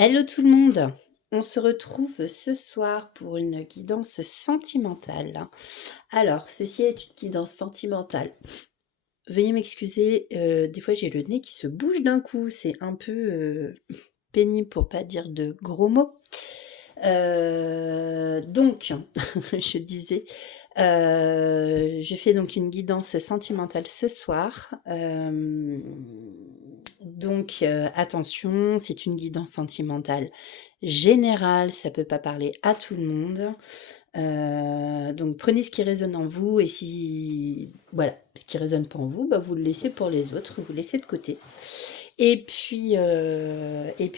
Hello tout le monde! On se retrouve ce soir pour une guidance sentimentale. Alors, ceci est une guidance sentimentale. Veuillez m'excuser, des fois j'ai le nez qui se bouge d'un coup, c'est un peu pénible pour pas dire de gros mots. Donc, je disais, je fais donc une guidance sentimentale ce soir. Donc, attention, c'est une guidance sentimentale générale, ça peut pas parler à tout le monde. Donc prenez ce qui résonne en vous et si voilà, ce qui résonne pas en vous, bah, vous le laissez pour les autres, vous le laissez de côté. Et puis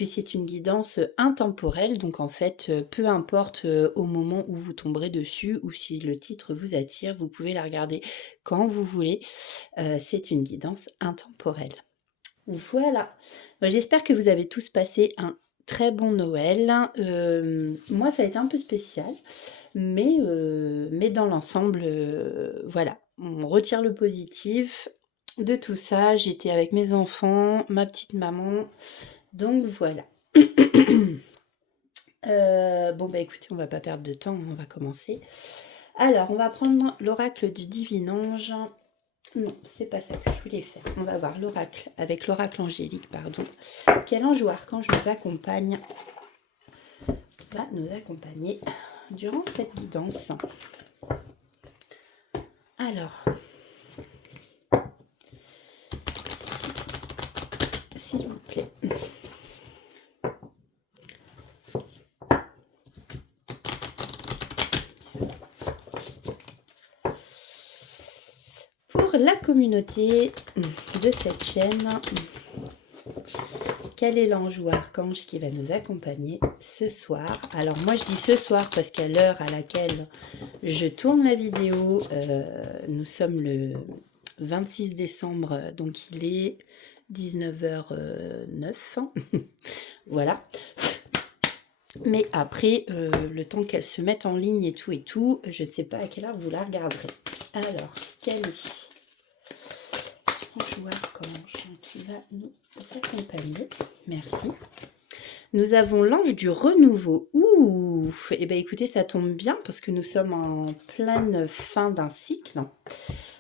c'est une guidance intemporelle, donc en fait, peu importe, au moment où vous tomberez dessus ou si le titre vous attire, vous pouvez la regarder quand vous voulez. C'est une guidance intemporelle. Voilà. Bah, j'espère que vous avez tous passé un très bon Noël. Moi, ça a été un peu spécial, mais dans l'ensemble, voilà, on retire le positif de tout ça. J'étais avec mes enfants, ma petite maman, donc voilà. Bon, bah écoutez, on va pas perdre de temps, on va commencer. Alors, on va prendre l'oracle du divin ange. Non, c'est pas ça que je voulais faire. On va voir l'oracle, avec l'oracle angélique, pardon. Quel ange ou archange nous accompagne, va nous accompagner durant cette guidance. Alors, s'il vous plaît. Pour la communauté de cette chaîne, quel est l'ange ou archange qui va nous accompagner ce soir? Alors moi je dis ce soir parce qu'à l'heure à laquelle je tourne la vidéo, nous sommes le 26 décembre, donc il est 19h09. Voilà. Mais après, le temps qu'elle se mette en ligne et tout, je ne sais pas à quelle heure vous la regarderez. Alors, quel est l'ange ou archange qui va nous accompagner? Merci. Nous avons l'ange du renouveau. Ouh! Eh bien écoutez, ça tombe bien parce que nous sommes en pleine fin d'un cycle.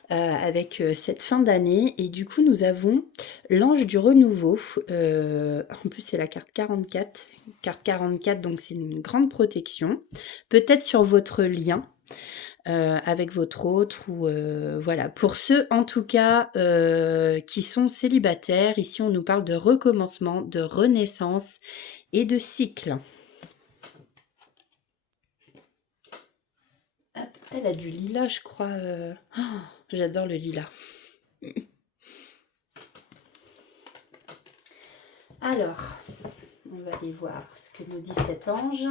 Avec cette fin d'année et du coup nous avons l'ange du renouveau, en plus c'est la carte 44, donc c'est une grande protection, peut-être sur votre lien avec votre autre ou voilà, pour ceux en tout cas qui sont célibataires, ici on nous parle de recommencement, de renaissance et de cycle. Hop, elle a du lilas je crois, oh, j'adore le lilas. Alors, on va aller voir ce que nous dit cet ange.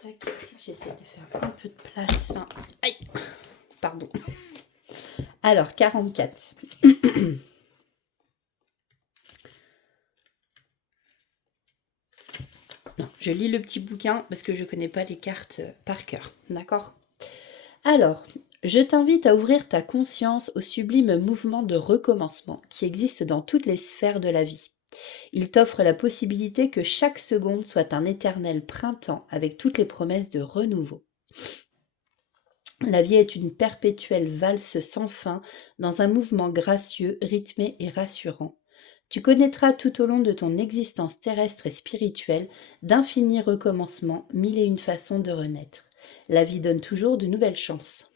Tac, si j'essaie de faire un peu de place. Aïe, pardon. Alors, 44. Non, je lis le petit bouquin parce que je ne connais pas les cartes par cœur. D'accord? Alors, je t'invite à ouvrir ta conscience au sublime mouvement de recommencement qui existe dans toutes les sphères de la vie. Il t'offre la possibilité que chaque seconde soit un éternel printemps avec toutes les promesses de renouveau. La vie est une perpétuelle valse sans fin dans un mouvement gracieux, rythmé et rassurant. Tu connaîtras tout au long de ton existence terrestre et spirituelle d'infinis recommencements, mille et une façons de renaître. La vie donne toujours de nouvelles chances.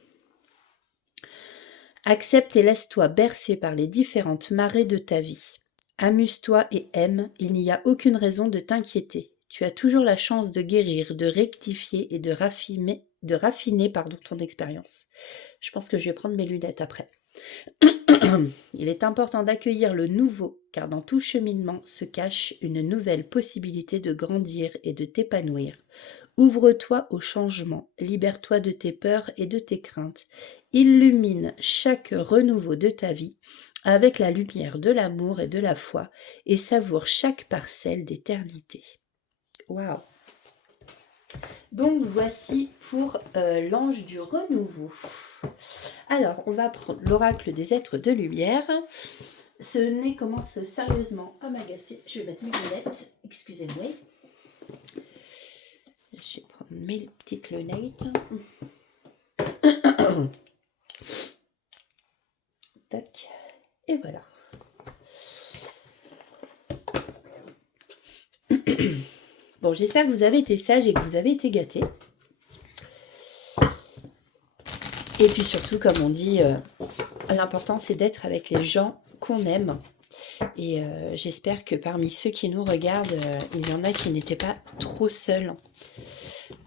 Accepte et laisse-toi bercer par les différentes marées de ta vie. Amuse-toi et aime, il n'y a aucune raison de t'inquiéter. Tu as toujours la chance de guérir, de rectifier et de raffiner ton expérience. Je pense que je vais prendre mes lunettes après. Il est important d'accueillir le nouveau, car dans tout cheminement se cache une nouvelle possibilité de grandir et de t'épanouir. Ouvre-toi au changement, libère-toi de tes peurs et de tes craintes. Illumine chaque renouveau de ta vie avec la lumière de l'amour et de la foi et savoure chaque parcelle d'éternité. Waouh! Donc voici pour l'ange du renouveau. Alors on va prendre l'oracle des êtres de lumière. Ce nez commence sérieusement à m'agacer. Je vais mettre mes lunettes. Excusez-moi. Je vais prendre mes petites lunettes. Tac. Et voilà. Bon, j'espère que vous avez été sages et que vous avez été gâtés. Et puis surtout, comme on dit, l'important c'est d'être avec les gens qu'on aime. Et j'espère que parmi ceux qui nous regardent, il y en a qui n'étaient pas trop seuls.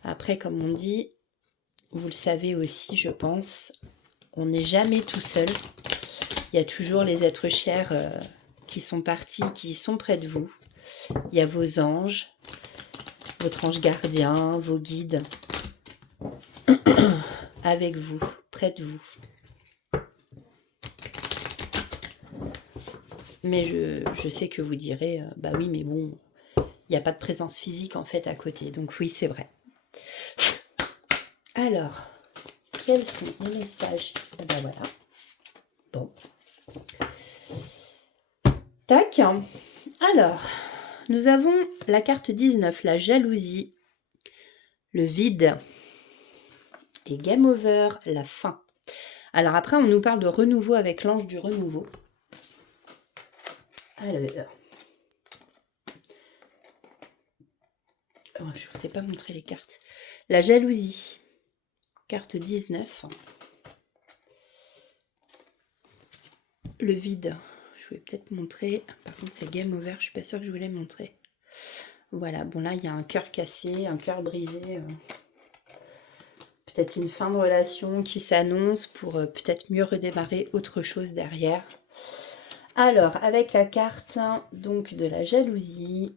Après, comme on dit, vous le savez aussi, je pense, on n'est jamais tout seul. Il y a toujours les êtres chers qui sont partis, qui sont près de vous. Il y a vos anges, votre ange gardien, vos guides, avec vous, près de vous. Mais je sais que vous direz, bah oui, mais bon, il n'y a pas de présence physique en fait à côté. Donc oui, c'est vrai. Alors, quels sont les messages? Eh ben voilà. Bon. Tac. Alors, nous avons la carte 19, la jalousie, le vide et game over, la fin. Alors après, on nous parle de renouveau avec l'ange du renouveau. Alors, oh, je ne vous ai pas montré les cartes. La jalousie, carte 19. Le vide, je voulais peut-être montrer. Par contre, c'est game over, je suis pas sûre que je voulais montrer. Voilà, bon là, il y a un cœur cassé, un cœur brisé. Peut-être une fin de relation qui s'annonce pour peut-être mieux redémarrer autre chose derrière. Alors, avec la carte donc de la jalousie.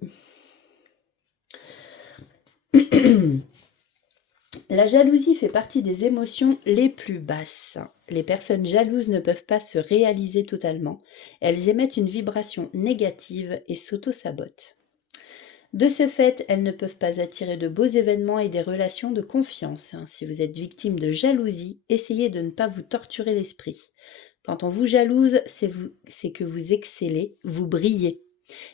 La jalousie fait partie des émotions les plus basses. Les personnes jalouses ne peuvent pas se réaliser totalement. Elles émettent une vibration négative et s'auto-sabotent. De ce fait, elles ne peuvent pas attirer de beaux événements et des relations de confiance. Si vous êtes victime de jalousie, essayez de ne pas vous torturer l'esprit. Quand on vous jalouse, c'est que vous excellez, vous brillez.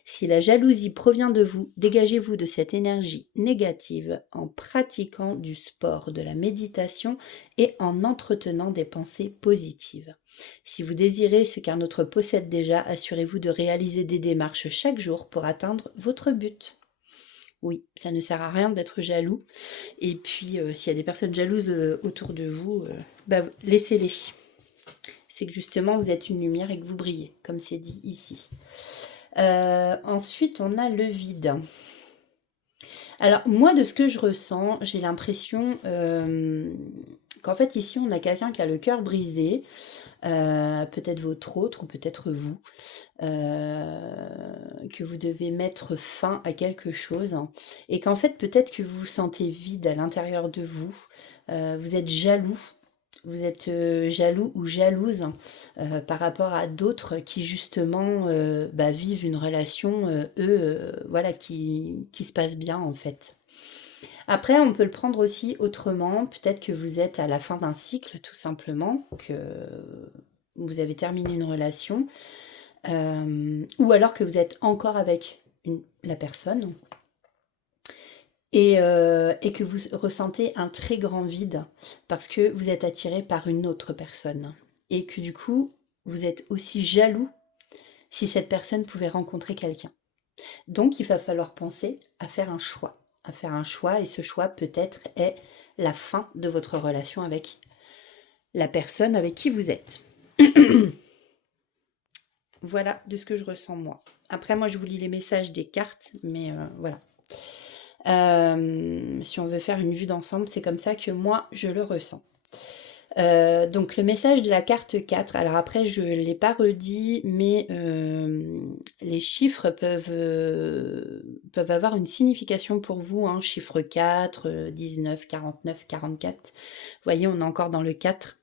Si la jalousie provient de vous, dégagez-vous de cette énergie négative en pratiquant du sport, de la méditation et en entretenant des pensées positives. Si vous désirez ce qu'un autre possède déjà, assurez-vous de réaliser des démarches chaque jour pour atteindre votre but. Oui, ça ne sert à rien d'être jaloux. Et puis, s'il y a des personnes jalouses autour de vous, laissez-les. C'est que justement, vous êtes une lumière et que vous brillez, comme c'est dit ici. Ensuite, on a le vide. Alors, moi, de ce que je ressens, j'ai l'impression qu'en fait, ici, on a quelqu'un qui a le cœur brisé, peut-être votre autre ou peut-être vous, que vous devez mettre fin à quelque chose et qu'en fait, peut-être que vous vous sentez vide à l'intérieur de vous, vous êtes jaloux. Vous êtes jaloux ou jalouse par rapport à d'autres qui justement vivent une relation, voilà, qui se passe bien en fait. Après, on peut le prendre aussi autrement. Peut-être que vous êtes à la fin d'un cycle, tout simplement, que vous avez terminé une relation, ou alors que vous êtes encore avec la personne. Et que vous ressentez un très grand vide parce que vous êtes attiré par une autre personne. Et que du coup, vous êtes aussi jaloux si cette personne pouvait rencontrer quelqu'un. Donc, il va falloir penser à faire un choix. À faire un choix, et ce choix peut-être est la fin de votre relation avec la personne avec qui vous êtes. Voilà de ce que je ressens moi. Après, moi, je vous lis les messages des cartes, mais voilà. Si on veut faire une vue d'ensemble, c'est comme ça que moi je le ressens. Donc le message de la carte 4, alors après je ne l'ai pas redit, mais les chiffres peuvent avoir une signification pour vous, hein, chiffre 4, 19, 49, 44, vous voyez on est encore dans le 4.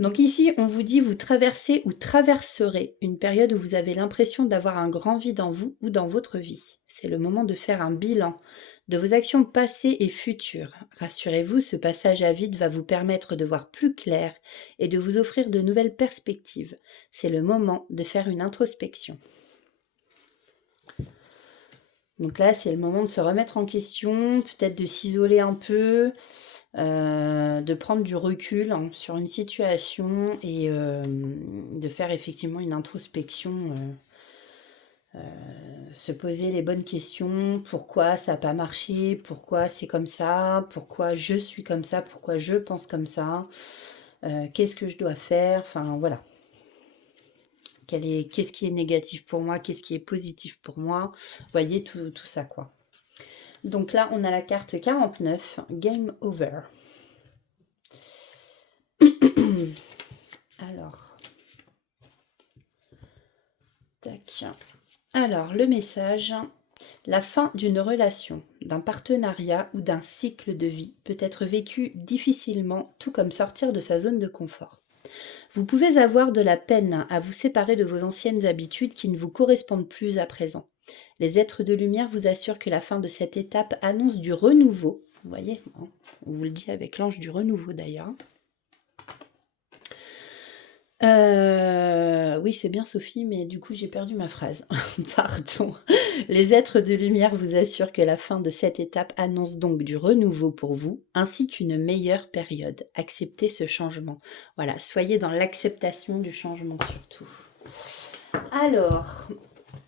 Donc ici, on vous dit, vous traversez ou traverserez une période où vous avez l'impression d'avoir un grand vide en vous ou dans votre vie. C'est le moment de faire un bilan de vos actions passées et futures. Rassurez-vous, ce passage à vide va vous permettre de voir plus clair et de vous offrir de nouvelles perspectives. C'est le moment de faire une introspection. Donc là, c'est le moment de se remettre en question, peut-être de s'isoler un peu, de prendre du recul sur une situation et de faire effectivement une introspection, se poser les bonnes questions. Pourquoi ça n'a pas marché? Pourquoi c'est comme ça? Pourquoi je suis comme ça? Pourquoi je pense comme ça? Qu'est-ce que je dois faire? Enfin, voilà. Qu'est-ce qui est négatif pour moi? Qu'est-ce qui est positif pour moi? Vous voyez, tout ça, quoi. Donc là, on a la carte 49, Game Over. Alors, tac. Alors, le message, la fin d'une relation, d'un partenariat ou d'un cycle de vie peut être vécu difficilement, tout comme sortir de sa zone de confort. Vous pouvez avoir de la peine à vous séparer de vos anciennes habitudes qui ne vous correspondent plus à présent. Les êtres de lumière vous assurent que la fin de cette étape annonce du renouveau. Vous voyez, on vous le dit avec l'ange du renouveau d'ailleurs. Oui, c'est bien Sophie, mais du coup j'ai perdu ma phrase. Pardon. Les êtres de lumière vous assurent que la fin de cette étape annonce donc du renouveau pour vous, ainsi qu'une meilleure période. Acceptez ce changement. Voilà, soyez dans l'acceptation du changement surtout. Alors,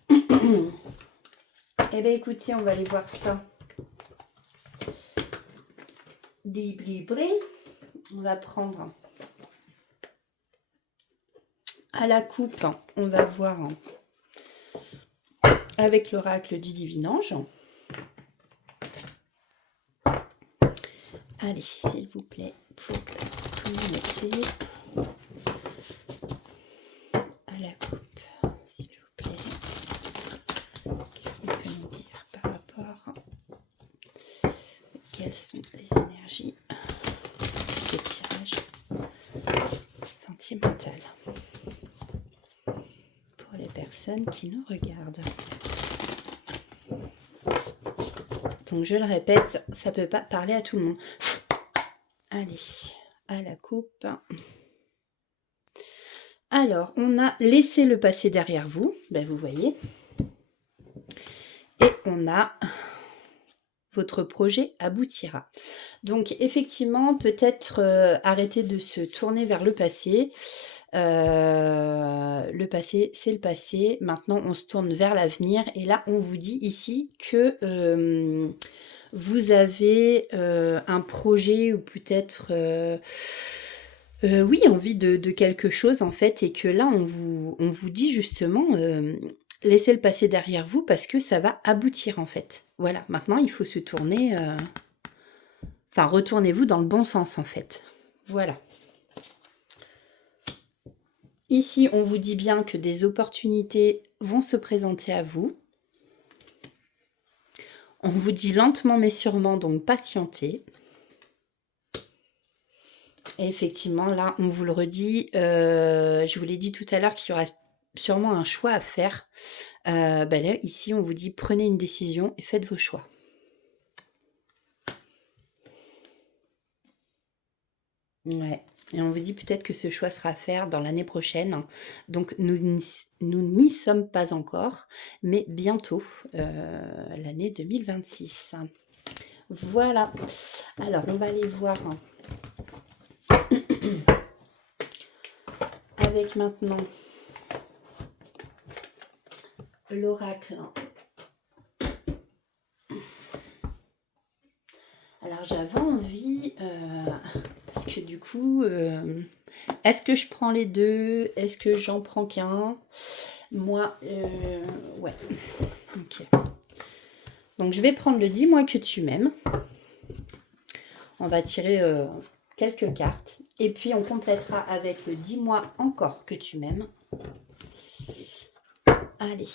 eh bien écoutez, on va aller voir ça. On va prendre à la coupe, on va voir avec l'oracle du divin ange. Allez, s'il vous plaît, pour que vous mettez à la coupe, s'il vous plaît. Qu'est-ce qu'on peut nous dire par rapport? Quelles sont les énergies de ce tirage sentimental pour les personnes qui nous regardent? Donc je le répète, ça ne peut pas parler à tout le monde. Allez, à la coupe. Alors, on a laissé le passé derrière vous, ben vous voyez. Et on a votre projet aboutira. Donc effectivement, peut-être arrêter de se tourner vers le passé. Le passé, c'est le passé. Maintenant, on se tourne vers l'avenir. Et là, on vous dit ici que vous avez un projet ou peut-être... oui, envie de quelque chose en fait, et que là, on vous dit justement, laissez le passé derrière vous parce que ça va aboutir en fait. Voilà, maintenant, il faut se tourner... Enfin, retournez-vous dans le bon sens en fait. Voilà. Ici, on vous dit bien que des opportunités vont se présenter à vous. On vous dit lentement mais sûrement, donc patientez. Et effectivement, là, on vous le redit, je vous l'ai dit tout à l'heure qu'il y aura sûrement un choix à faire. Ben là, ici, on vous dit prenez une décision et faites vos choix. Ouais. Et on vous dit peut-être que ce choix sera à faire dans l'année prochaine. Donc, nous n'y sommes pas encore, mais bientôt, l'année 2026. Voilà. Alors, on va aller voir avec maintenant l'oracle. Alors, j'avais envie, parce que du coup, est-ce que je prends les deux? Est-ce que j'en prends qu'un? Moi, ouais. Ok. Donc, je vais prendre le dis-moi que tu m'aimes. On va tirer quelques cartes. Et puis, on complétera avec le dis-moi encore que tu m'aimes. Allez.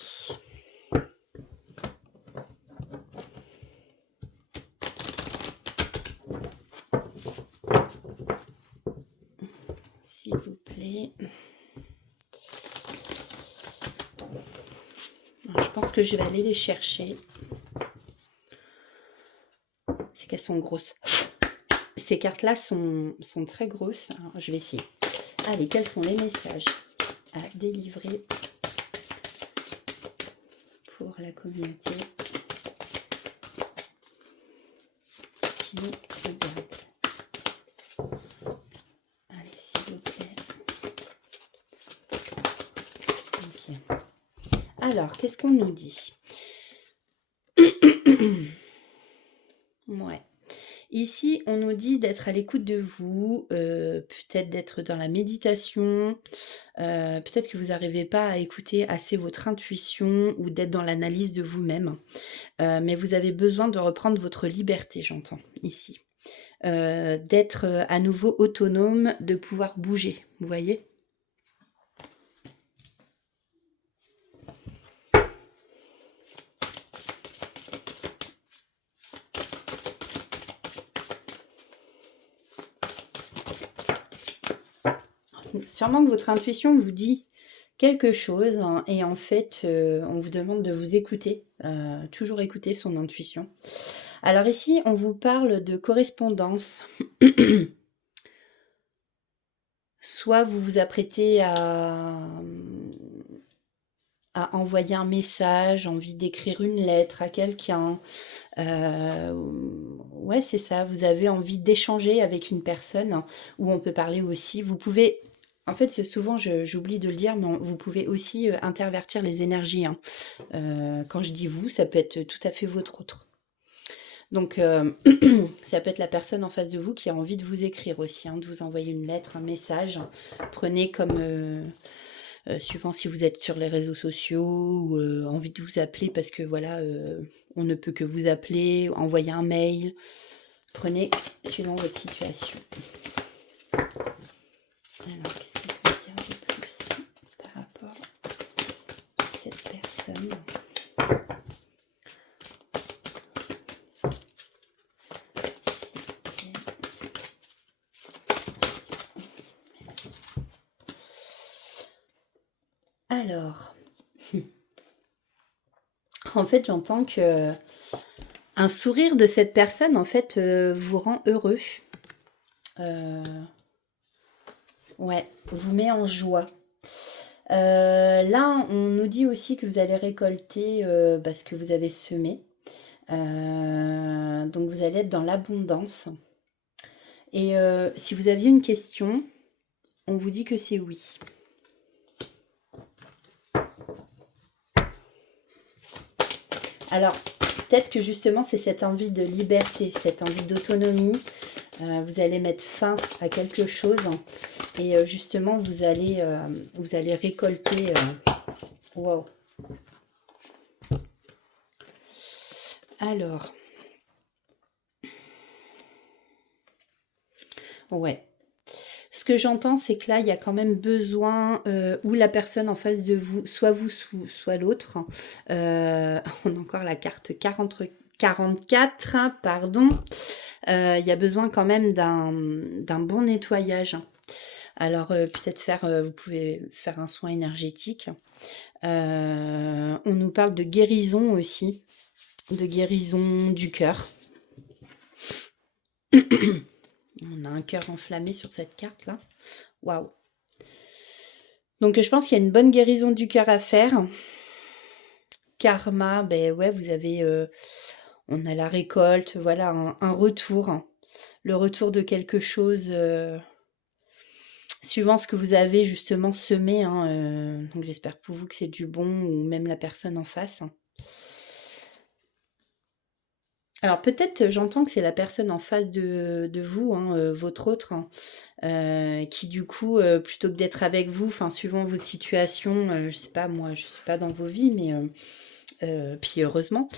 S'il vous pense que je vais aller les chercher. C'est qu'elles sont grosses. Ces cartes-là sont très grosses. Alors, je vais essayer. Allez, quels sont les messages à délivrer pour la communauté qui nous regarde? Allez, s'il vous plaît. Ok. Alors, qu'est-ce qu'on nous dit? Ouais. Ici, on nous dit d'être à l'écoute de vous, peut-être d'être dans la méditation, peut-être que vous n'arrivez pas à écouter assez votre intuition ou d'être dans l'analyse de vous-même. Mais vous avez besoin de reprendre votre liberté, j'entends, ici. D'être à nouveau autonome, de pouvoir bouger, vous voyez? Sûrement que votre intuition vous dit quelque chose hein, et en fait, on vous demande de vous écouter, toujours écouter son intuition. Alors ici, on vous parle de correspondance. Soit vous vous apprêtez à envoyer un message, envie d'écrire une lettre à quelqu'un. Ouais, c'est ça, vous avez envie d'échanger avec une personne, ou on peut parler aussi. Vous pouvez, en fait, souvent j'oublie de le dire, mais vous pouvez aussi intervertir les énergies. Hein. Quand je dis vous, ça peut être tout à fait votre autre. Donc, ça peut être la personne en face de vous qui a envie de vous écrire aussi, hein, de vous envoyer une lettre, un message. Prenez comme, suivant si vous êtes sur les réseaux sociaux ou envie de vous appeler parce que voilà, on ne peut que vous appeler, envoyer un mail. Prenez suivant votre situation. Alors, qu'est-ce qu'on peut dire de plus par rapport à cette personne ? Alors, en fait, j'entends que un sourire de cette personne, en fait, vous rend heureux. Ouais, vous met en joie. Là, on nous dit aussi que vous allez récolter ce que vous avez semé. Donc, vous allez être dans l'abondance. Et si vous aviez une question, on vous dit que c'est oui. Alors, peut-être que justement, c'est cette envie de liberté, cette envie d'autonomie. Vous allez mettre fin à quelque chose et justement, vous allez récolter... Wow. Alors... Ouais. Ce que j'entends, c'est que là, il y a quand même besoin, ou la personne en face de vous, soit l'autre. On a encore la carte 44, hein, pardon. Il y a besoin quand même d'un bon nettoyage. Alors, peut-être vous pouvez faire un soin énergétique. On nous parle de guérison aussi, de guérison du cœur. On a un cœur enflammé sur cette carte-là. Waouh. Donc, je pense qu'il y a une bonne guérison du cœur à faire. Karma, ben ouais, vous avez... on a la récolte, voilà, un retour. Le retour de quelque chose... suivant ce que vous avez justement semé. Hein, donc, j'espère pour vous que c'est du bon ou même la personne en face. Alors peut-être, j'entends que c'est la personne en face de vous, hein, votre autre, hein, qui du coup, plutôt que d'être avec vous, enfin suivant votre situation, je sais pas moi, je suis pas dans vos vies, mais puis heureusement,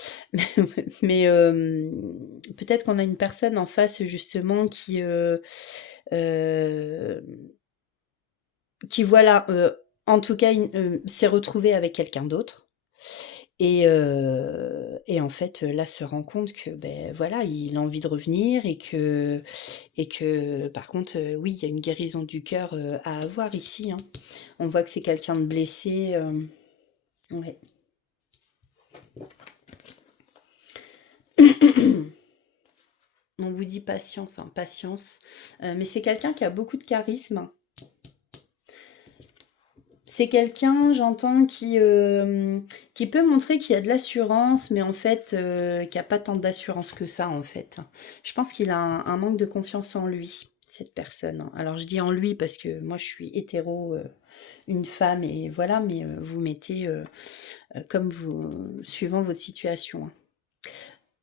mais peut-être qu'on a une personne en face justement qui voilà, en tout cas, s'est retrouvée avec quelqu'un d'autre. Et en fait, là, se rend compte que, voilà, il a envie de revenir et que par contre, oui, il y a une guérison du cœur, à avoir ici, hein. On voit que c'est quelqu'un de blessé, ouais. On vous dit patience, hein, patience. Mais c'est quelqu'un qui a beaucoup de charisme. C'est quelqu'un, j'entends, qui peut montrer qu'il y a de l'assurance, mais en fait, qui n'a pas tant d'assurance que ça, en fait. Je pense qu'il a un manque de confiance en lui, cette personne. Alors, je dis en lui parce que moi, je suis hétéro, une femme, et voilà, mais vous mettez comme vous, suivant votre situation, hein.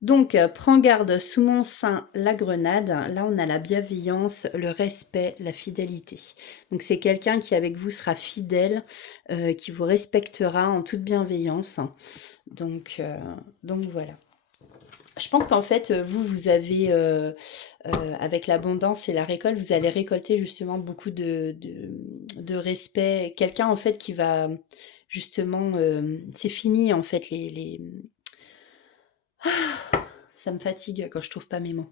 Donc, prends garde sous mon sein la grenade. Là, on a la bienveillance, le respect, la fidélité. Donc, c'est quelqu'un qui, avec vous, sera fidèle, qui vous respectera en toute bienveillance. Donc voilà. Je pense qu'en fait, vous avez, avec l'abondance et la récolte, vous allez récolter justement beaucoup de respect. Quelqu'un, en fait, qui va justement... c'est fini, en fait, ça me fatigue quand je trouve pas mes mots.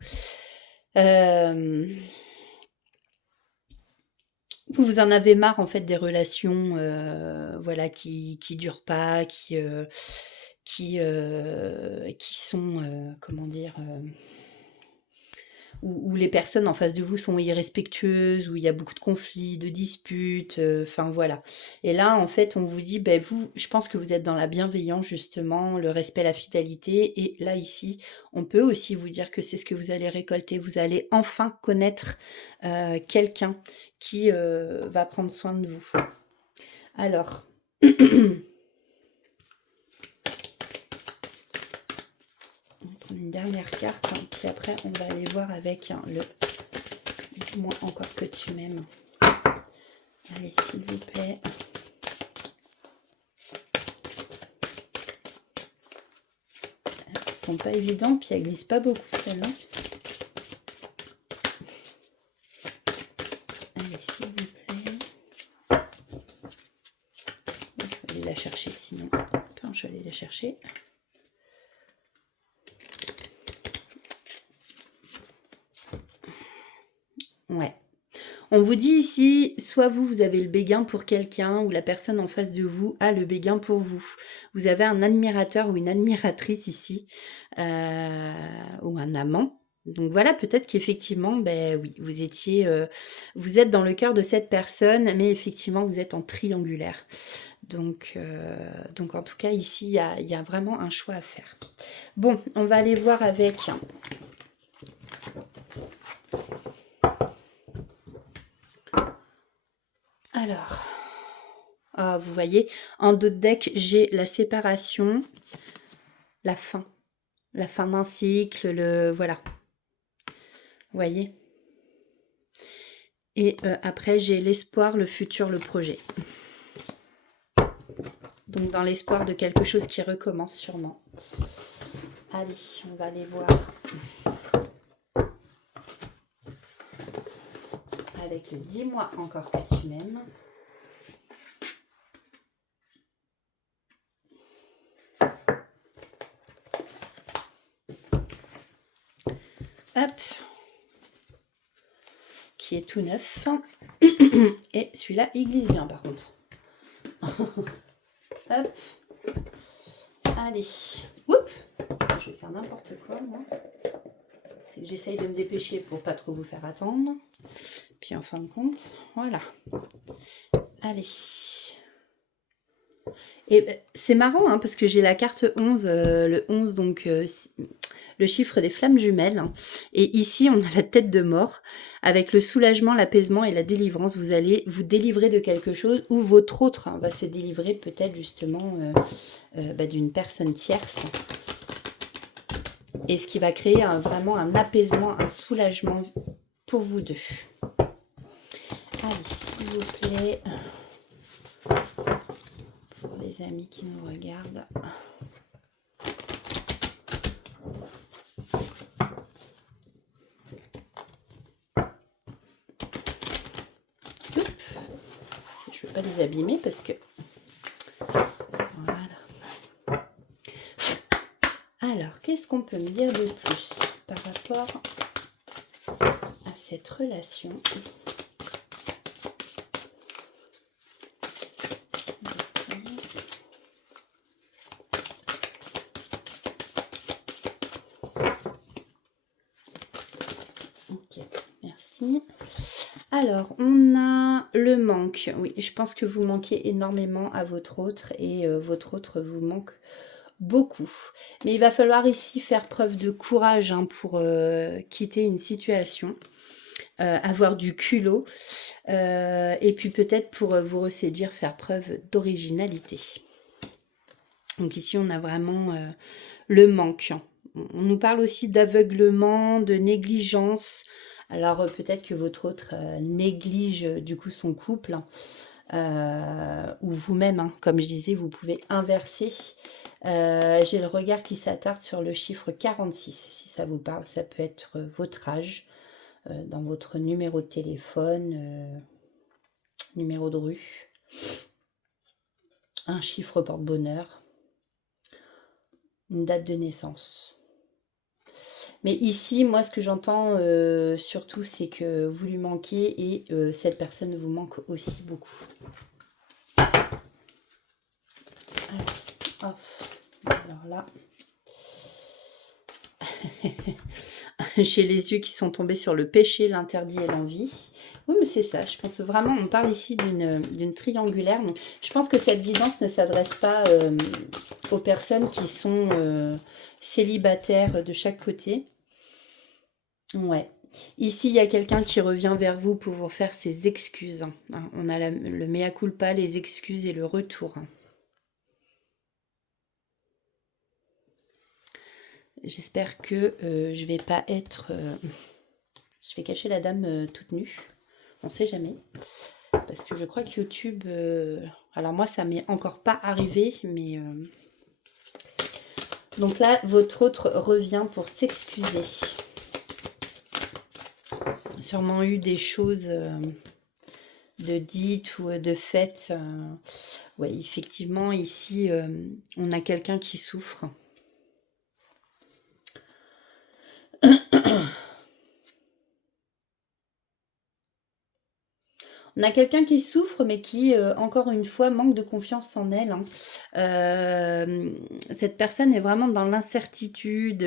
Vous en avez marre en fait des relations, voilà, qui durent pas, qui sont, comment dire, où les personnes en face de vous sont irrespectueuses, où il y a beaucoup de conflits, de disputes, enfin voilà. Et là, en fait, on vous dit, ben vous, je pense que vous êtes dans la bienveillance justement, le respect, la fidélité. Et là, ici, on peut aussi vous dire que c'est ce que vous allez récolter. Vous allez enfin connaître quelqu'un qui va prendre soin de vous. Alors, une dernière carte, hein, puis après on va aller voir avec le dis-moi encore que tu m'aimes. Allez, s'il vous plaît. Elles sont pas évidentes, puis elles glissent pas beaucoup celles-là. Allez, s'il vous plaît. Je vais aller la chercher sinon. Enfin, je vais aller la chercher. Ouais. On vous dit ici, soit vous avez le béguin pour quelqu'un, ou la personne en face de vous a le béguin pour vous. Vous avez un admirateur ou une admiratrice ici, ou un amant. Donc voilà, peut-être qu'effectivement, ben oui, vous êtes dans le cœur de cette personne, mais effectivement, vous êtes en triangulaire. Donc en tout cas, ici, il y a vraiment un choix à faire. Bon, on va aller voir avec... Alors, vous voyez, en dos de deck, j'ai la séparation, la fin d'un cycle, voilà. Vous voyez. Et après, j'ai l'espoir, le futur, le projet. Donc, dans l'espoir de quelque chose qui recommence sûrement. Allez, on va aller voir. Avec le dis-moi encore que tu m'aimes. Hop. Qui est tout neuf. Et celui-là, il glisse bien par contre. Hop. Allez. Oups. Je vais faire n'importe quoi, moi. C'est que j'essaye de me dépêcher pour pas trop vous faire attendre. Puis en fin de compte, voilà. Allez. Et c'est marrant, hein, parce que j'ai la carte 11, le 11, donc le chiffre des flammes jumelles. Et ici, on a la tête de mort. Avec le soulagement, l'apaisement et la délivrance, vous allez vous délivrer de quelque chose, ou votre autre va se délivrer peut-être justement d'une personne tierce. Et ce qui va créer vraiment un apaisement, un soulagement pour vous deux. Allez, s'il vous plaît, pour les amis qui nous regardent. Je ne veux pas les abîmer parce que... Voilà. Alors, qu'est-ce qu'on peut me dire de plus par rapport à cette relation ? merci. Alors, on a le manque. Oui, je pense que vous manquez énormément à votre autre et votre autre vous manque beaucoup. Mais il va falloir ici faire preuve de courage hein, pour quitter une situation, avoir du culot et puis peut-être pour vous reséduire, faire preuve d'originalité. Donc ici, on a vraiment le manque. On nous parle aussi d'aveuglement, de négligence. Alors peut-être que votre autre néglige du coup son couple ou vous-même, hein. Comme je disais, vous pouvez inverser. J'ai le regard qui s'attarde sur le chiffre 46. Si ça vous parle, ça peut être votre âge dans votre numéro de téléphone, numéro de rue, un chiffre porte-bonheur, une date de naissance. Mais ici, moi, ce que j'entends surtout, c'est que vous lui manquez et cette personne vous manque aussi beaucoup. Alors, alors là, j'ai les yeux qui sont tombés sur le péché, l'interdit et l'envie. Oui, mais c'est ça, je pense vraiment, on parle ici d'une triangulaire. Donc, je pense que cette guidance ne s'adresse pas aux personnes qui sont célibataires de chaque côté. Ouais. Ici, il y a quelqu'un qui revient vers vous pour vous faire ses excuses. Hein. On a le mea culpa, les excuses et le retour. J'espère que je vais pas être... je vais cacher la dame toute nue. On sait jamais. Parce que je crois que YouTube... alors moi, ça m'est encore pas arrivé, mais... Donc là, votre autre revient pour s'excuser. Sûrement eu des choses de dites ou de faites. Oui, effectivement, ici, on a quelqu'un qui souffre. On a quelqu'un qui souffre, mais qui, encore une fois, manque de confiance en elle. Hein. Cette personne est vraiment dans l'incertitude,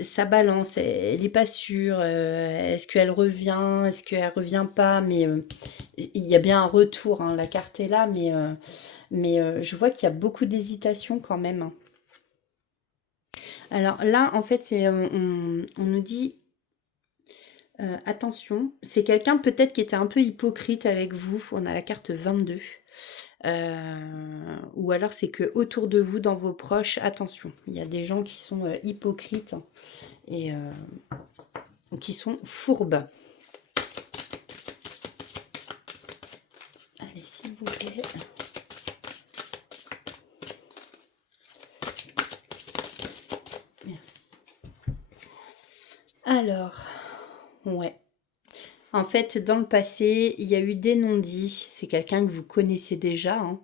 ça balance, elle n'est pas sûre. Est-ce qu'elle revient, est-ce qu'elle revient pas? Mais il y a bien un retour, hein, la carte est là, mais je vois qu'il y a beaucoup d'hésitation quand même. Hein. Alors là, en fait, on nous dit... attention, c'est quelqu'un peut-être qui était un peu hypocrite avec vous. On a la carte 22. Ou alors c'est que autour de vous, dans vos proches, attention. Il y a des gens qui sont hypocrites et qui sont fourbes. Allez, s'il vous plaît. Merci. Alors, ouais. En fait, dans le passé, il y a eu des non-dits. C'est quelqu'un que vous connaissez déjà. Hein.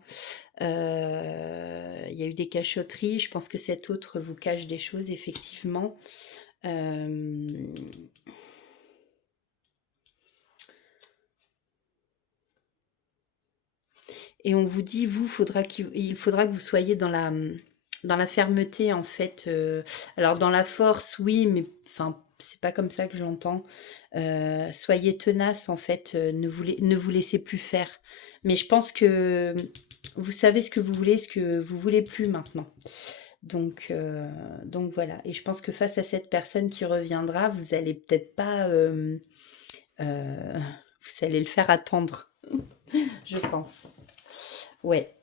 Il y a eu des cachotteries. Je pense que cet autre vous cache des choses, effectivement. Et on vous dit, il faudra que vous soyez dans la fermeté, en fait. Alors, dans la force, oui, mais enfin, c'est pas comme ça que j'entends. Soyez tenace, en fait. Ne vous laissez plus faire. Mais je pense que vous savez ce que vous voulez, ce que vous voulez plus maintenant. Donc voilà. Et je pense que face à cette personne qui reviendra, vous allez peut-être pas... vous allez le faire attendre, je pense. Ouais.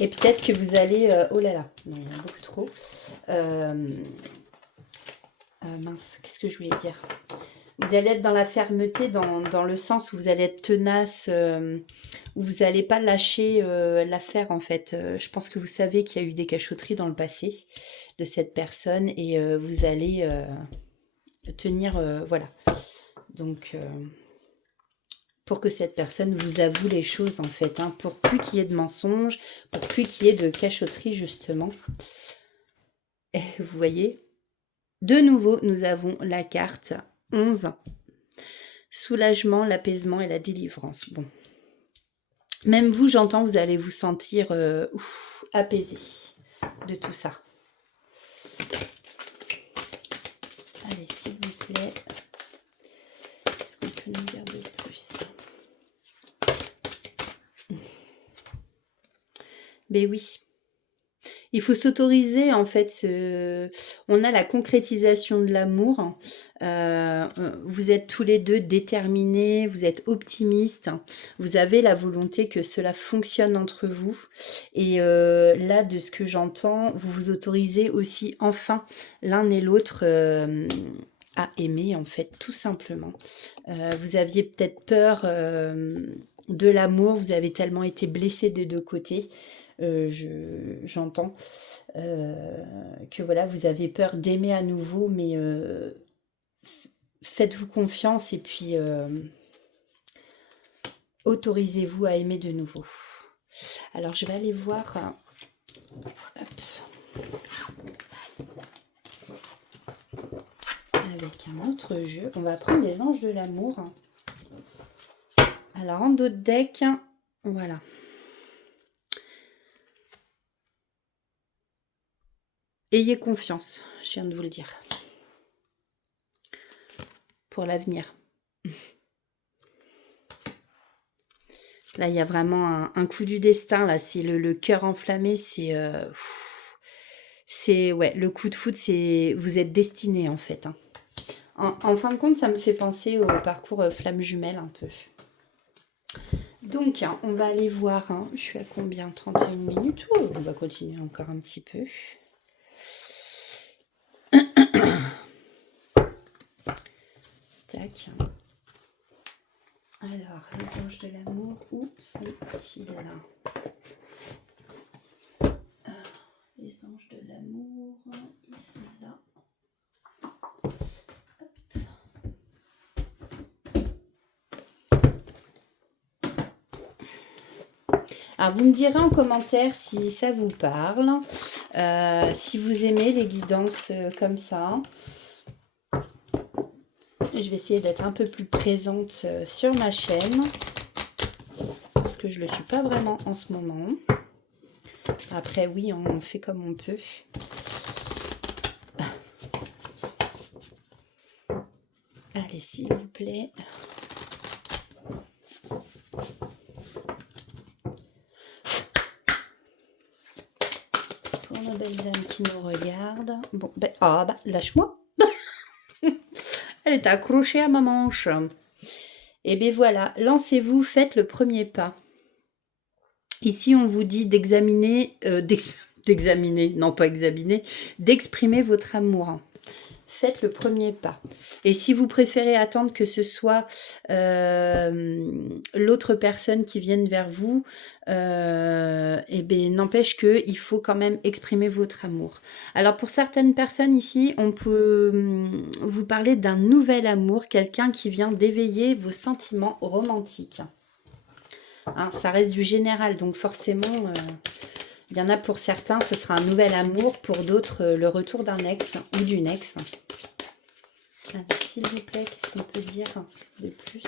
Et peut-être que vous allez... oh là là, non, il y en a beaucoup trop. Mince, qu'est-ce que je voulais dire? Vous allez être dans la fermeté, dans le sens où vous allez être tenace, où vous n'allez pas lâcher l'affaire, en fait. Je pense que vous savez qu'il y a eu des cachotteries dans le passé de cette personne et vous allez tenir... voilà. Donc... pour que cette personne vous avoue les choses, en fait, hein, pour plus qu'il y ait de mensonges, pour plus qu'il y ait de cachotterie, justement. Et vous voyez, de nouveau, nous avons la carte 11. Soulagement, l'apaisement et la délivrance. Bon. Même vous, j'entends, vous allez vous sentir apaisé de tout ça. Allez, s'il vous plaît. nous dire de plus? Ben oui. Il faut s'autoriser, en fait, on a la concrétisation de l'amour. Vous êtes tous les deux déterminés, vous êtes optimistes, vous avez la volonté que cela fonctionne entre vous. Et là, de ce que j'entends, vous vous autorisez aussi enfin l'un et l'autre à aimer, en fait, tout simplement. Vous aviez peut-être peur de l'amour, vous avez tellement été blessés des deux côtés. J'entends que voilà, vous avez peur d'aimer à nouveau, mais faites-vous confiance et puis autorisez-vous à aimer de nouveau. Alors je vais aller voir avec un autre jeu. On va prendre les anges de l'amour. Alors en d'autres decks, voilà. Ayez confiance, je viens de vous le dire. Pour l'avenir. Là, il y a vraiment un coup du destin. Là, c'est le cœur enflammé. C'est ouais, le coup de foudre. C'est vous êtes destinés en fait. Hein. En fin de compte, ça me fait penser au parcours flamme jumelle un peu. Donc, on va aller voir. Hein. Je suis à combien? 31 minutes. Oh, on va continuer encore un petit peu. Tac. Alors, les anges de l'amour, où sont-ils là? Les anges de l'amour, ils sont là. Alors, vous me direz en commentaire si ça vous parle, si vous aimez les guidances comme ça. Je vais essayer d'être un peu plus présente sur ma chaîne, parce que je ne le suis pas vraiment en ce moment. Après, oui, on fait comme on peut. Allez, s'il vous plaît. Pour nos belles âmes qui nous regardent. Bon, ben, lâche-moi. Elle est accrochée à ma manche. Et bien voilà, lancez-vous, faites le premier pas. Ici, on vous dit d'examiner, non pas examiner, d'exprimer votre amour. Faites le premier pas. Et si vous préférez attendre que ce soit l'autre personne qui vienne vers vous, eh bien, n'empêche qu'il faut quand même exprimer votre amour. Alors, pour certaines personnes ici, on peut vous parler d'un nouvel amour, quelqu'un qui vient d'éveiller vos sentiments romantiques. Hein, ça reste du général, donc forcément... il y en a pour certains, ce sera un nouvel amour. Pour d'autres, le retour d'un ex ou d'une ex. Alors, s'il vous plaît, qu'est-ce qu'on peut dire de plus?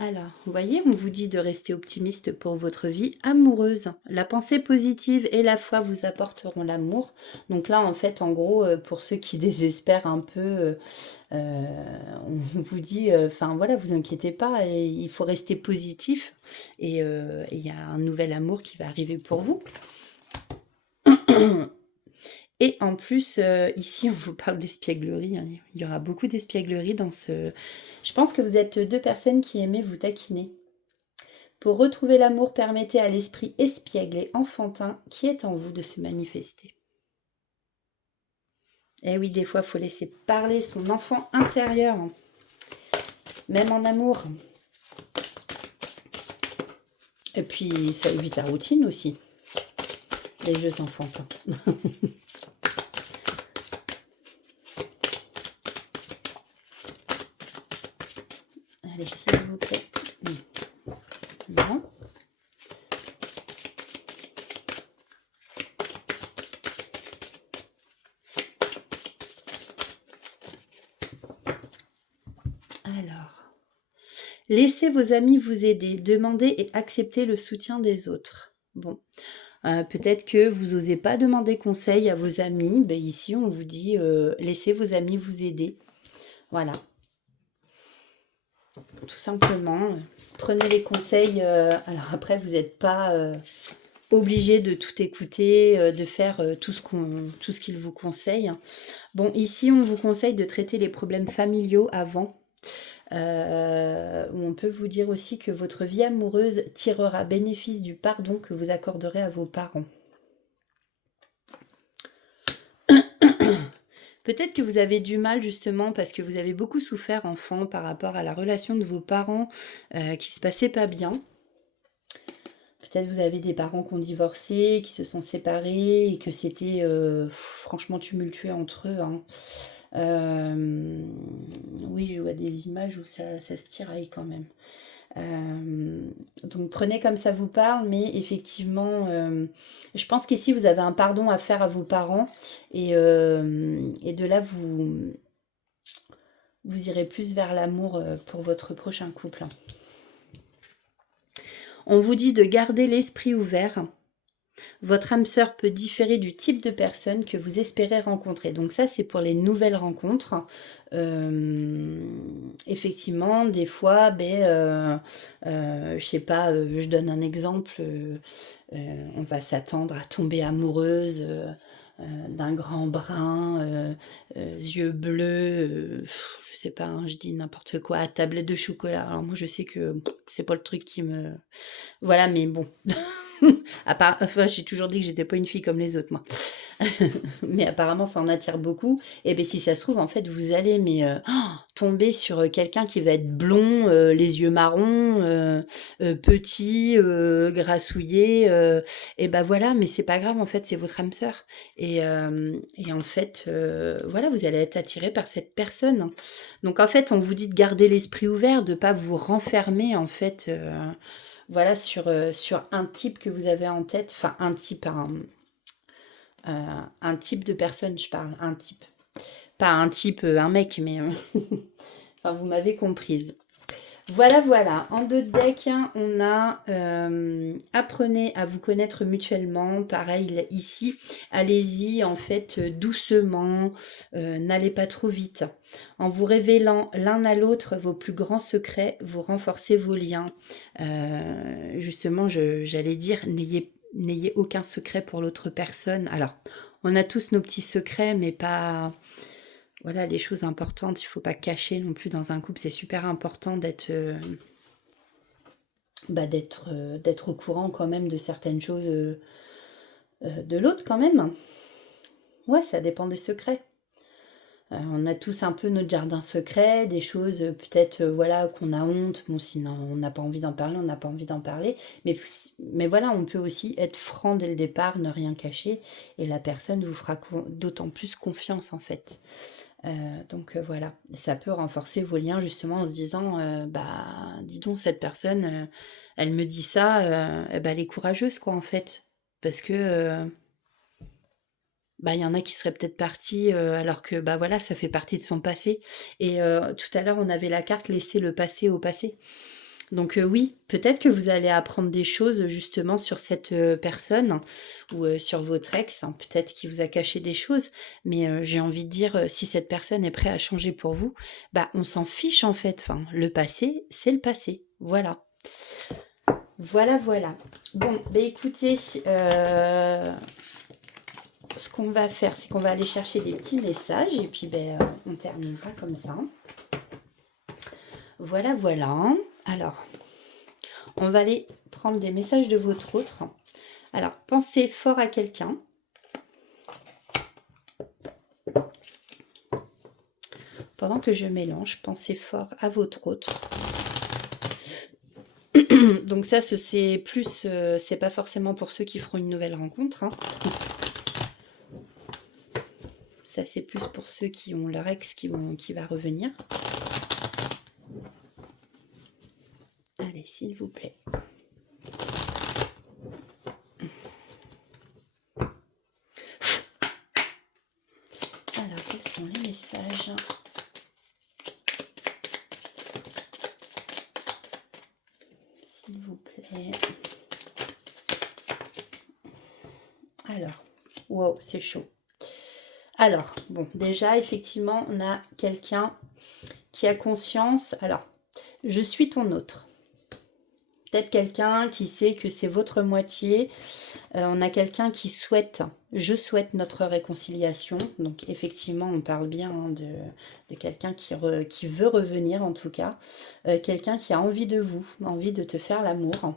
Alors, vous voyez, on vous dit de rester optimiste pour votre vie amoureuse. La pensée positive et la foi vous apporteront l'amour. Donc là, en fait, en gros, pour ceux qui désespèrent un peu, on vous dit, enfin voilà, vous inquiétez pas, et il faut rester positif. Et il y a un nouvel amour qui va arriver pour vous. Et en plus, ici, on vous parle d'espièglerie. Hein. Il y aura beaucoup d'espièglerie dans ce... Je pense que vous êtes deux personnes qui aimez vous taquiner. Pour retrouver l'amour, permettez à l'esprit espiègle et enfantin qui est en vous de se manifester. Et oui, des fois, il faut laisser parler son enfant intérieur, même en amour. Et puis, ça évite la routine aussi, les jeux enfantins. Allez, s'il vous plaît. Non. Alors, Laissez vos amis vous aider. Demandez et acceptez le soutien des autres. Bon, peut-être que vous n'osez pas demander conseil à vos amis. Ben ici, on vous dit laissez vos amis vous aider. Voilà. Tout simplement. Prenez les conseils. Alors après, vous n'êtes pas obligé de tout écouter, de faire tout ce qu'il vous conseille. Bon, ici, on vous conseille de traiter les problèmes familiaux avant. On peut vous dire aussi que votre vie amoureuse tirera bénéfice du pardon que vous accorderez à vos parents. Peut-être que vous avez du mal justement parce que vous avez beaucoup souffert enfant par rapport à la relation de vos parents qui se passait pas bien. Peut-être vous avez des parents qui ont divorcé, qui se sont séparés et que c'était franchement tumultueux entre eux. Hein. Oui, je vois des images où ça se tiraille quand même. Donc prenez comme ça vous parle, mais effectivement, je pense qu'ici vous avez un pardon à faire à vos parents et de là vous irez plus vers l'amour pour votre prochain couple. On vous dit de garder l'esprit ouvert. Votre âme sœur peut différer du type de personne que vous espérez rencontrer. Donc ça, c'est pour les nouvelles rencontres. Effectivement, des fois, je sais pas, je donne un exemple, on va s'attendre à tomber amoureuse d'un grand brun, yeux bleus, je sais pas, hein, je dis n'importe quoi, tablette de chocolat. Alors moi, je sais que c'est pas le truc qui me... Voilà, mais bon... Enfin, j'ai toujours dit que j'étais pas une fille comme les autres, moi. Mais apparemment, ça en attire beaucoup. Et bien, si ça se trouve, en fait, vous allez tomber sur quelqu'un qui va être blond, les yeux marrons, petit, grassouillé. Et ben voilà, mais c'est pas grave, en fait, c'est votre âme sœur. Et en fait, voilà, vous allez être attiré par cette personne. Donc, en fait, on vous dit de garder l'esprit ouvert, de pas vous renfermer, en fait... voilà, sur un type que vous avez en tête, enfin un type de personne, je parle, un type. Pas un type, un mec, mais enfin, vous m'avez comprise. Voilà, voilà. En dos de deck, on a apprenez à vous connaître mutuellement. Pareil, ici, allez-y en fait doucement. N'allez pas trop vite. En vous révélant l'un à l'autre vos plus grands secrets, vous renforcez vos liens. Justement, j'allais dire, n'ayez aucun secret pour l'autre personne. Alors, on a tous nos petits secrets, mais pas... Voilà, les choses importantes, il ne faut pas cacher non plus dans un couple. C'est super important d'être au courant quand même de certaines choses de l'autre quand même. Ouais, ça dépend des secrets. On a tous un peu notre jardin secret, des choses peut-être voilà qu'on a honte. Bon, sinon on n'a pas envie d'en parler, on n'a pas envie d'en parler. Mais voilà, on peut aussi être franc dès le départ, ne rien cacher. Et la personne vous fera d'autant plus confiance en fait. Donc voilà, ça peut renforcer vos liens justement en se disant dis donc cette personne elle me dit ça, elle est courageuse quoi en fait parce que il y en a qui seraient peut-être partis alors que voilà ça fait partie de son passé et tout à l'heure on avait la carte laisser le passé au passé. Donc oui, peut-être que vous allez apprendre des choses justement sur cette personne ou sur votre ex, hein, peut-être qu'il vous a caché des choses, mais j'ai envie de dire, si cette personne est prête à changer pour vous, on s'en fiche en fait. Enfin, le passé, c'est le passé. Voilà. Voilà, voilà. Bon, écoutez, ce qu'on va faire, c'est qu'on va aller chercher des petits messages et puis on terminera comme ça. Voilà, voilà. Alors, on va aller prendre des messages de votre autre. Alors, pensez fort à quelqu'un. Pendant que je mélange, pensez fort à votre autre. Donc ça, c'est plus, c'est pas forcément pour ceux qui feront une nouvelle rencontre. Hein. Ça, c'est plus pour ceux qui ont leur ex qui va revenir. Allez, s'il vous plaît. Alors, quels sont les messages ? plaît. Alors, wow, c'est chaud. Alors, bon, déjà, effectivement, on a quelqu'un qui a conscience. Alors, je suis ton autre. Peut-être quelqu'un qui sait que c'est votre moitié. On a quelqu'un qui souhaite, je souhaite notre réconciliation. Donc effectivement, on parle bien de quelqu'un qui veut revenir en tout cas. Quelqu'un qui a envie de vous, envie de te faire l'amour.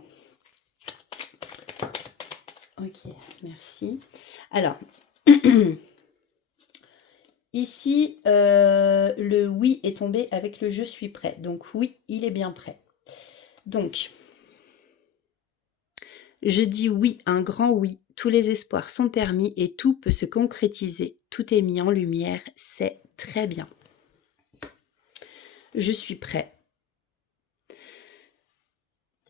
Ok, merci. Alors, ici, le oui est tombé avec le je suis prêt. Donc oui, il est bien prêt. Donc, je dis oui, un grand oui. Tous les espoirs sont permis et tout peut se concrétiser. Tout est mis en lumière, c'est très bien. Je suis prêt.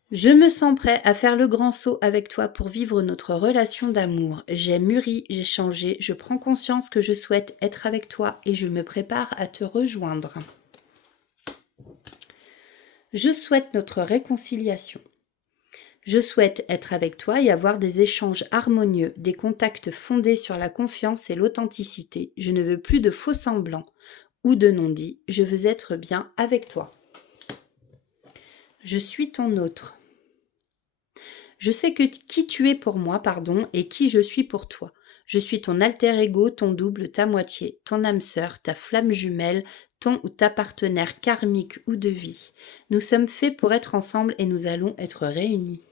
Je me sens prêt à faire le grand saut avec toi pour vivre notre relation d'amour. J'ai mûri, j'ai changé, je prends conscience que je souhaite être avec toi et je me prépare à te rejoindre. Je souhaite notre réconciliation. Je souhaite être avec toi et avoir des échanges harmonieux, des contacts fondés sur la confiance et l'authenticité. Je ne veux plus de faux semblants ou de non-dits. Je veux être bien avec toi. Je suis ton autre. Je sais qui tu es pour moi, et qui je suis pour toi. Je suis ton alter ego, ton double, ta moitié, ton âme sœur, ta flamme jumelle, ton ou ta partenaire karmique ou de vie. Nous sommes faits pour être ensemble et nous allons être réunis.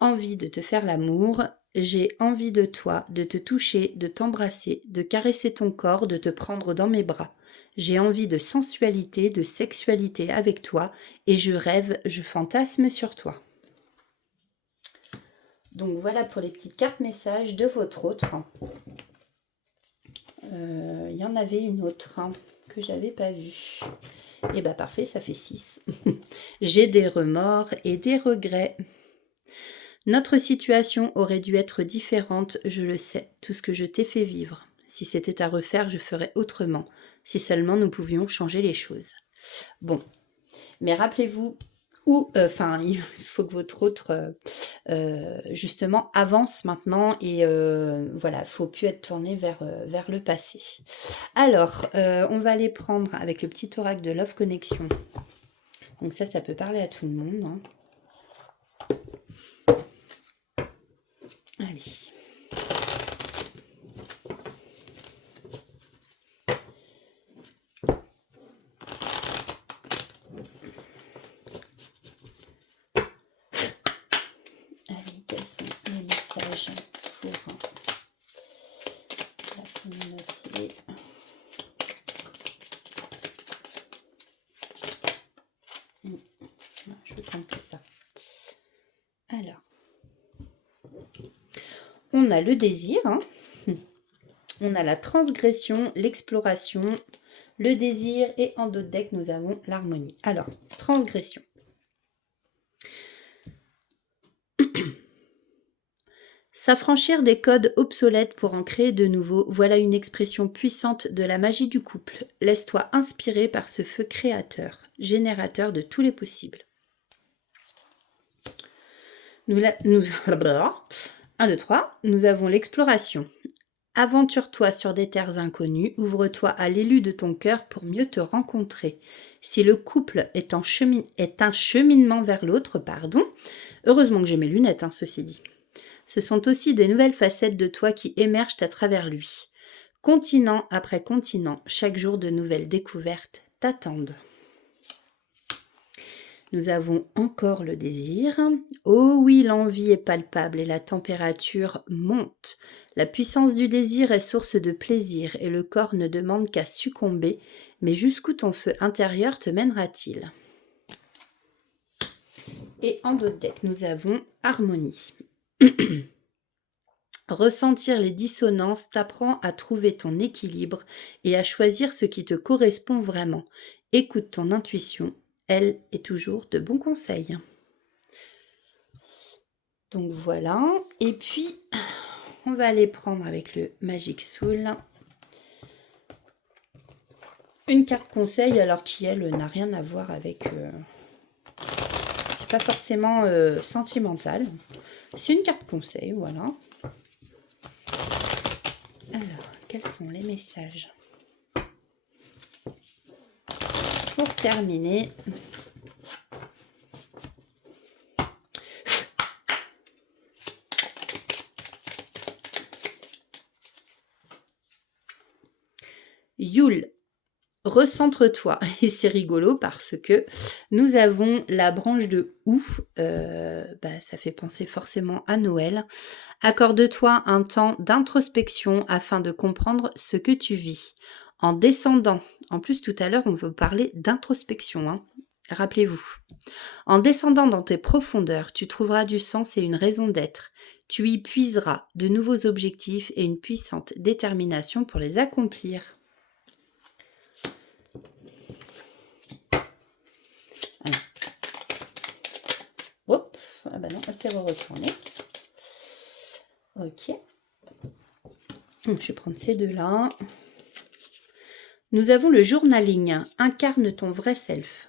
Envie de te faire l'amour, j'ai envie de toi, de te toucher, de t'embrasser, de caresser ton corps, de te prendre dans mes bras. J'ai envie de sensualité, de sexualité avec toi et je rêve, je fantasme sur toi. Donc voilà pour les petites cartes messages de votre autre. Il y en avait une autre que j'avais pas vue. Et bah parfait, ça fait 6. J'ai des remords et des regrets. Notre situation aurait dû être différente, je le sais, tout ce que je t'ai fait vivre. Si c'était à refaire, je ferais autrement. Si seulement nous pouvions changer les choses. Bon, mais rappelez-vous, il faut que votre autre, justement, avance maintenant et voilà, il ne faut plus être tourné vers le passé. Alors, on va aller prendre avec le petit oracle de Love Connection. Donc ça peut parler à tout le monde. Allez. Quels sont les messages pour la communauté? Je vais prendre que ça. Alors, on a le désir, on a la transgression, l'exploration, le désir et en d'autres decks, nous avons l'harmonie. Alors, transgression. S'affranchir des codes obsolètes pour en créer de nouveaux, voilà une expression puissante de la magie du couple. Laisse-toi inspirer par ce feu créateur, générateur de tous les possibles. 1, 2, 3, nous avons l'exploration. Aventure-toi sur des terres inconnues, ouvre-toi à l'élu de ton cœur pour mieux te rencontrer. Si le couple est un cheminement vers l'autre, heureusement que j'ai mes lunettes, ceci dit. Ce sont aussi des nouvelles facettes de toi qui émergent à travers lui. Continent après continent, chaque jour de nouvelles découvertes t'attendent. Nous avons encore le désir. Oh oui, l'envie est palpable et la température monte. La puissance du désir est source de plaisir et le corps ne demande qu'à succomber. Mais jusqu'où ton feu intérieur te mènera-t-il? Et en d'autres decks, nous avons harmonie. Ressentir les dissonances t'apprend à trouver ton équilibre et à choisir ce qui te correspond vraiment. Écoute ton intuition, elle est toujours de bons conseils. Donc voilà, et puis on va aller prendre avec le Magic Soul une carte conseil, alors qui elle n'a rien à voir avec pas forcément sentimentale. C'est une carte conseil, voilà. Alors, quels sont les messages? Pour terminer, Yule, recentre-toi. Et c'est rigolo parce que nous avons la branche de ouf. Ça fait penser forcément à Noël. Accorde-toi un temps d'introspection afin de comprendre ce que tu vis. En descendant, en plus tout à l'heure on veut parler d'introspection, hein. Rappelez-vous. En descendant dans tes profondeurs, tu trouveras du sens et une raison d'être. Tu y puiseras de nouveaux objectifs et une puissante détermination pour les accomplir. Hop, ah bah non, c'est retourné. Ok. Donc, je vais prendre ces deux-là. Nous avons le journaling. Incarne ton vrai self.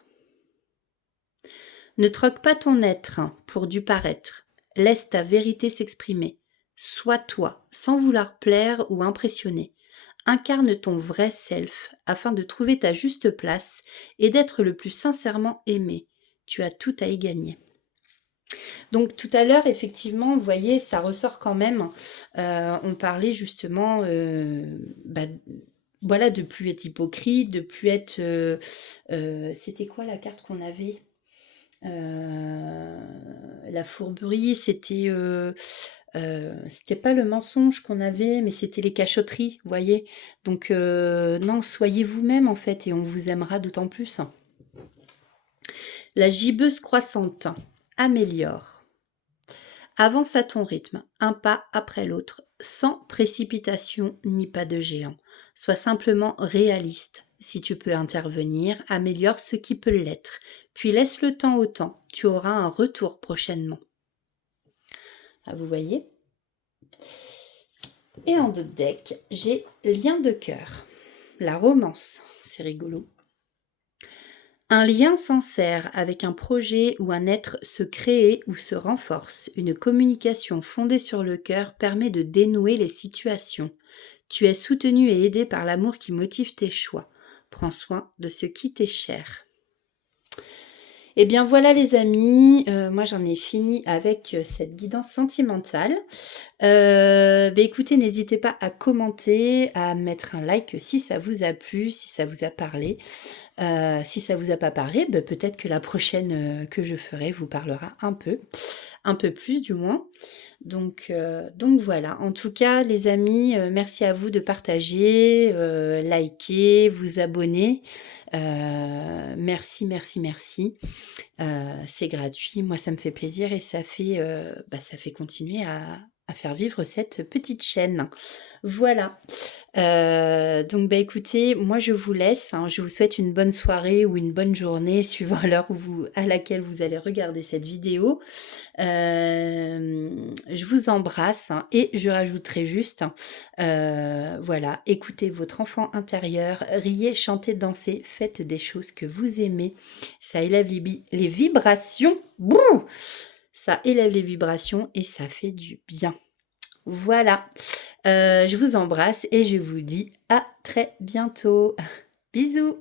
Ne troque pas ton être pour du paraître. Laisse ta vérité s'exprimer. Sois toi, sans vouloir plaire ou impressionner. Incarne ton vrai self afin de trouver ta juste place et d'être le plus sincèrement aimé. Tu as tout à y gagner. Donc tout à l'heure, effectivement, vous voyez, ça ressort quand même. On parlait justement voilà, de plus être hypocrite, de plus être... c'était quoi la carte qu'on avait la fourberie, c'était pas le mensonge qu'on avait, mais c'était les cachotteries, vous voyez. Donc non, soyez vous-même en fait, et on vous aimera d'autant plus. La gibbeuse croissante améliore. Avance à ton rythme, un pas après l'autre, sans précipitation ni pas de géant. Sois simplement réaliste. Si tu peux intervenir, améliore ce qui peut l'être. Puis laisse le temps au temps. Tu auras un retour prochainement. Ah, vous voyez? Et en d'autres decks, j'ai lien de cœur. La romance, c'est rigolo. Un lien sincère avec un projet ou un être se crée ou se renforce. Une communication fondée sur le cœur permet de dénouer les situations. Tu es soutenu et aidé par l'amour qui motive tes choix. Prends soin de ce qui t'est cher. Eh bien voilà les amis, moi j'en ai fini avec cette guidance sentimentale. Écoutez, n'hésitez pas à commenter, à mettre un like si ça vous a plu, si ça vous a parlé. Si ça vous a pas parlé, peut-être que la prochaine que je ferai vous parlera un peu plus du moins. Donc voilà. En tout cas, les amis, merci à vous de partager, liker, vous abonner. Merci. C'est gratuit. Moi, ça me fait plaisir et ça fait continuer à faire vivre cette petite chaîne. Voilà. Donc écoutez, moi je vous laisse, hein. Je vous souhaite une bonne soirée ou une bonne journée suivant l'heure à laquelle vous allez regarder cette vidéo. Je vous embrasse, hein, et je rajouterai juste, voilà, écoutez votre enfant intérieur, riez, chantez, dansez, faites des choses que vous aimez. Ça élève les vibrations. Bouh, ça élève les vibrations et ça fait du bien. Voilà, je vous embrasse et je vous dis à très bientôt. Bisous.